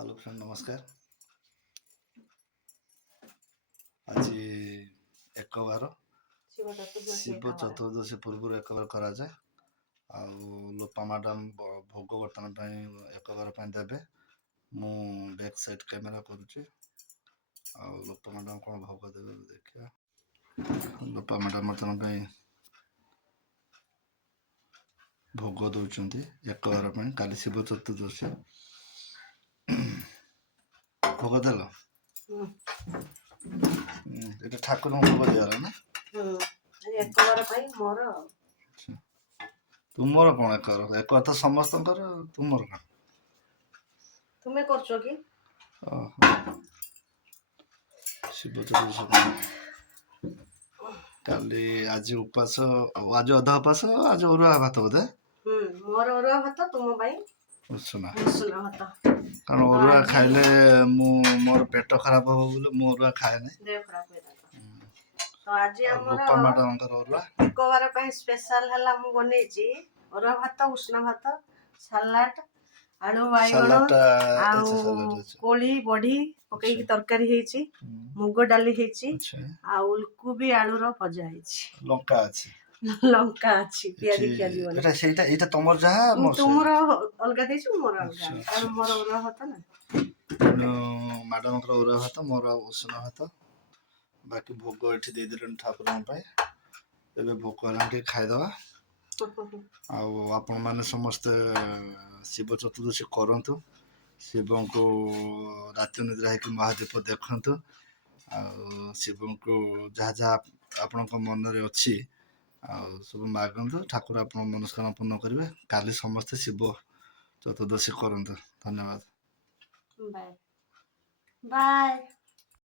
Hello friend नमस्कार। आज एक बार शिव चतुर्दशी पूर्व एक बार करा जाए लोपा मैडम भोग बर्तमान एक बार देवे मु बैक साइड कैमेरा करुच्ची लोपा मैडम कौन भोग देवे देखिए। लोपा मैडम बर्तमान भोग दौरान एक बार काली शिव चतुर्दशी भोग देल এটা ଠାକୁରଙ୍କୁ ଭୋଗ ଦିଆଗଲା ନା? ତୁମର କଣ ଏକ ତ ସମସ୍ତଙ୍କର ତୁମର କଣ ତୁମେ କରୁଛ କି? ଶିବ ଚତୁର୍ଦଶୀ କାଲି ଆଜି ଉପାସ ଆଜି ଅଧା ଉପାସ ଆଜି ଅରୁଆ ଭାତ ବୋଧେ? ମୋର ଅରୁଆ ଭାତ ତୁମ ପାଇଁ ଉଷୁନା ଭାତ। କାରଣ ଅରୁଆ ଖାଇଲେ ମୋର ପେଟ ଖରାପ ହବ ବୋଲି ମୁଁ ଅରୁଆ ଖାଏ ନାହିଁ। ଦେହ ଖରାପ ହେଇଥାଏ। ତ ଆଜି ଆମର ଲୋପା ମ୍ୟାଡମଙ୍କର ଅରୁଆ ଏକ ବାର ପାଇଁ ସ୍ପେଶାଲ ହେଲା ମୁଁ ବନେଇଛି ଅରୁଆ ଭାତ ଉଷୁନା ଭାତ ସାଲାଡ ଆଳୁ ବାଇଗଣ ଆଉ କୋଳି ବଢି ପକେଇକି ତରକାରୀ ହେଇଛି ମୁଗ ଡାଲି ହେଇଛି ଆଉ ଉଲକୋବି ଆଳୁର ଭଜା ହେଇଛି ଲଙ୍କା ଅଛି ପିଆଜି ଖିଆଯିବ ଏଇଟା ତମର ଯାହା ତୁମର ଅଲଗା ଦେଇଛୁ ମୋର ଅଲଗା କାରଣ ମୋର ଅରୁଆ ଭାତ ନା ମ୍ୟାଡମଙ୍କର ଅରୁଆ ଭାତ ମୋର ଉଷୁନା ଭାତ ବାକି ଭୋଗ ଏଠି ଦେଇଦେଲେଣି ଠାକୁରଙ୍କ ପାଇଁ। ଏବେ ଭୋଗ ହେଲାଣି ଟିକେ ଖାଇଦେବା ଆଉ ଆପଣମାନେ ସମସ୍ତେ ଶିବ ଚତୁର୍ଦଶୀ କରନ୍ତୁ ଶିବଙ୍କୁ ରାତି ନିଦ୍ରା ହେଇକି ମହାଦୀପ ଦେଖନ୍ତୁ ଆଉ ଶିବଙ୍କୁ ଯାହା ଯାହା ଆପଣଙ୍କ ମନରେ ଅଛି ଆଉ ସବୁ ମାଗନ୍ତୁ ଠାକୁର ଆପଣଙ୍କ ମନସ୍କାମନା ପୂର୍ଣ୍ଣ କରିବେ। କାଲି ସମସ୍ତେ ଶିବ ଚତୁର୍ଦଶୀ କରନ୍ତୁ। ଧନ୍ୟବାଦ। ବାଏ।